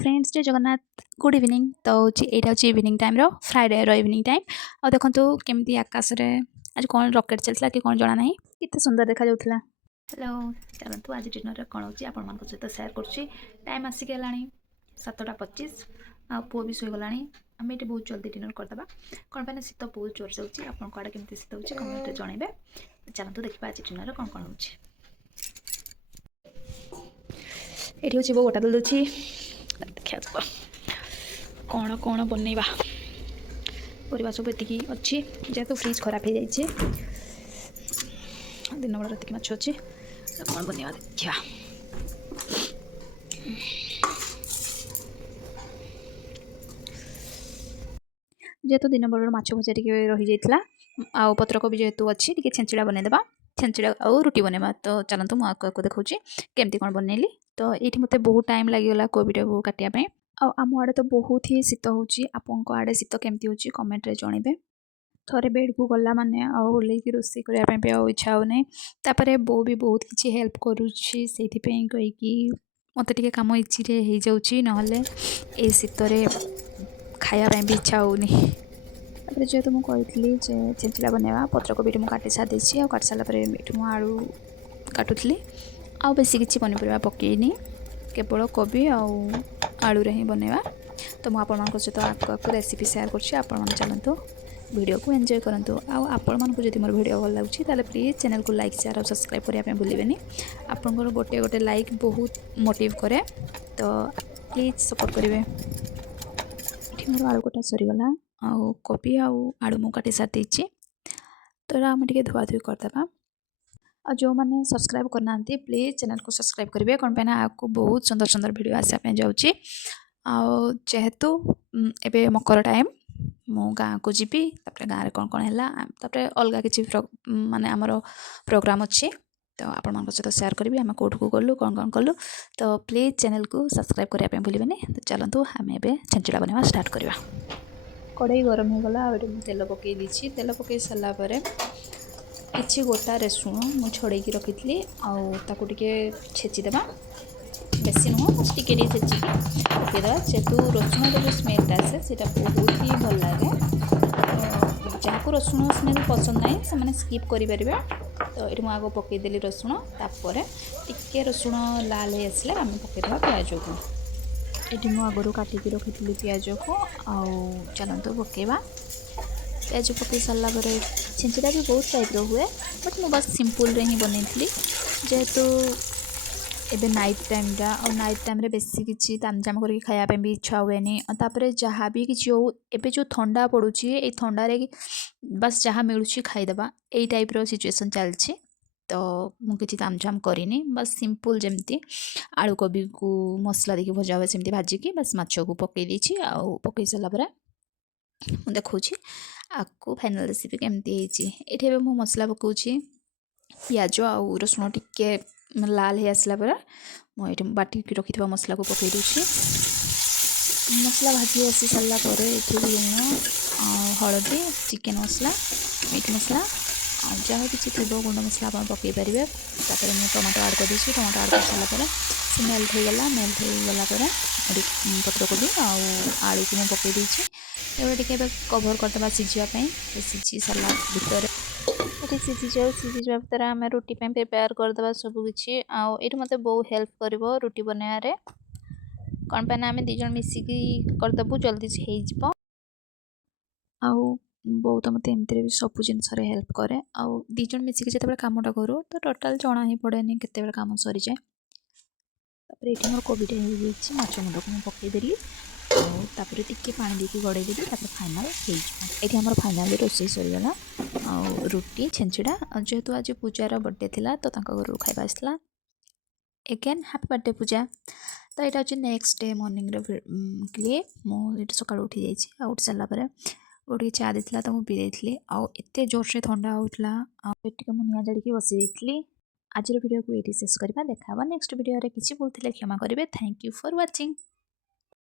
Friends जय Jagannath good evening तो यहाँ हूँ evening time Friday evening time आ देखो केमती आकाश रे आज कौन रॉकेट चलता कि कौन जना ना कितने सुंदर देखा जाऊला। हेलो चलतु आज डिनर कौन हो आपण सहित सेयार कर टाइम आसिक है 7:25 आ पुओ भी शोगला आम ये बहुत जल्दी डिनर करदे कौन पे शीत बहुत जोर से होची आपन को आड़े केमती शीत होची कमेंट रे जणेबे। चलतु देखा आज डिनर कौन कौन होची। ये हूँ बो गोटा दूची देखा कौन कौन बनइबा परिवा सब एति अच्छी जेहेतु फ्रिज खराब हो जाए दिन बेला ये माछ अच्छे कौन बनइबा देखा। जेहेतु दिन बेला माछ भजा टी रही जाता आउ पत्रकोबी जेहेतु अच्छी टी छेंचड़ा बनईदेवा छेंचड़ा आउ रुटी बनइबा। तो चलतु मुझे देखा केमती कौन बनइली। तो ये मत बहुत टाइम लगिगला कोबीटा को काटापी आम आड़े तो बहुत ही शीत होची आपन को आड़े शीत केमती होची कमेंट रे जणेबे। थरे बेड को गला माने ओल्लैकी रोषे करने इच्छा होना तापर बो भी बहुत किसी हेल्प करुच्ची से कहीकि मत टे कम इजी हो जाऊँगी ना ये शीतर खायापी भी इच्छा होनी। तापर जेहेतु मुझे छेंचड़ा बनवा पत्रकोबी मुझे काटी सारी काट सारापर ये आलू काटुली आउ बेसी किसी पनीपरिया पकईनी केवल कोबी आलू रे ही बनवा। तो मुझे आपण सहित आगे आगे रेसिपी सेयार कर चलतु वीडियो को एंजॉय करंतु आपण मानक जदि मोर वीडियो भल लगुच प्लीज चैनल को लाइक शेयर और सब्सक्राइब करने भूलें। आपंकर गोटे गोटे लाइक बहुत मोटिव करे तो प्लीज सपोर्ट करेंगे। मोर आलू कटा सरीगला आउ कोबी आलू मु काटी सारी तो आम टे धुआ धुई करदे और जो मैंने सब्सक्राइब करना प्लीज चैनल को सब्सक्राइब करेंगे कौन पे आपको बहुत सुंदर सुंदर वीडियो आसापी जाऊँगी। जेहेतु एबे मकर टाइम मो गाँ को जी गाँव में कौन कौन है अलग किसी माने आमर प्रोग्राम अच्छी तो आपण मान सहित सेयार करी आम कौट को गलु कौन कौन कलु। तो प्लीज चैनल को सब्सक्राइब करने भूलें। तो चलतु आम ए छेंचड़ा बनवा स्टार्ट करवा। कड़ाई गरम हो गला तेल पकई दी तेल पकई सारापर किसी गोटा रसुण मुझे छड़े रखी थी आउ छेचिदेवा बेसी नुह बस टिके छेचिकी पकईदेवा जेहेतु रसुण जो स्मेलटा आसे से बहुत ही भल लगे। तो जहाँ रसुण स्मेल पसंद ना से स्किप करें। तो ये मुझे आगे पकईदेली रसुण तापर टिके रसुण लाल हो आसले आम पकईदेवा प्याज को ये मुझे आगुरी काटिकी रखी थी प्याज को आउ चलतु पकईवा। प्याज पकई सारापर छेंचड़ा भी बहुत टाइप हुए बट मुझे बस सिंपल रे ही बनई जेहेतु एबे नाइट टाइम रे बेसी किसी तामझाम करके खायापी भी इच्छा हुए तापर जहाँ भी किसी हो एबे जो ठंडा पड़ुची ये ठंडारे बस जहाँ मिलूँ खाईदेवा यही टाइप रो सिचुएसन चलती। तो मुझे तामझाम करनी बस सिंपल जमती आलू कोबी को मसला देखिए भजा हुए सेमती भाजिकी बस माछ को पकई दी आउ पकई सारापर मुझे देखा आपको फाइनल रेसिपी केमती ये मु मसला पकाऊँगी पियाज आउ रसुण टिके लाल हो आसला मुझे बाटिक रखी मसला को पकई दूसरी मसला भाजी आसी सारापर ये लुण हलदी चिकेन मसला मीट मसला जहाँ किसी थी गुंड मसला आप पकई पारे तापर मुझे टमाटो आड कर टमाटो आड कर सारापर से मेल्ट हो गला पत्रकोबी आलू को मुझे पकई दी टे कभर करदे सीझापी सीझी सारा भितर ये सीझी जा भर आम रुटी प्रिपेयर करदे सबकि ये मत बहुत हेल्प कर रुटी बनवारे कौन पे आम दीज मिसिकी करदेबू जल्दी हो बहुत मत एमती भी सब जिन हेल्प करे आउ दीज मिसिकी जिते कमटा करूँ तो टोटाल जना ही पड़ेनि केते कम सरी जाए। तापर ये मोर कोबीटा हो माछ मुंड को मुझे पकईदेली तापर टिके पानी देकी गड़े देली तापर फाइनाल ये आम फाइनाल रोषे सरीगला आउ रुटी छेंचड़ा जेहेतु आज पूजार बर्थडे थिला तो घर खाଇବା आसला एगेन हैप्पी बर्थडे पूजा। तो यहाँ हूँ नेक्स्ट डे मॉर्निंग लिए मुझे सका उठी जाइए उठी सारापर उठी चा देता तो मुझे पी देती आते जोर से ठंडा होता मुझे निआ जाड़ी बसी जाइली। आज वीडियो को ये शेष करवा देखा नेक्स्ट वीडियो किसी भूल क्षमा करेंगे। Thank you for watching.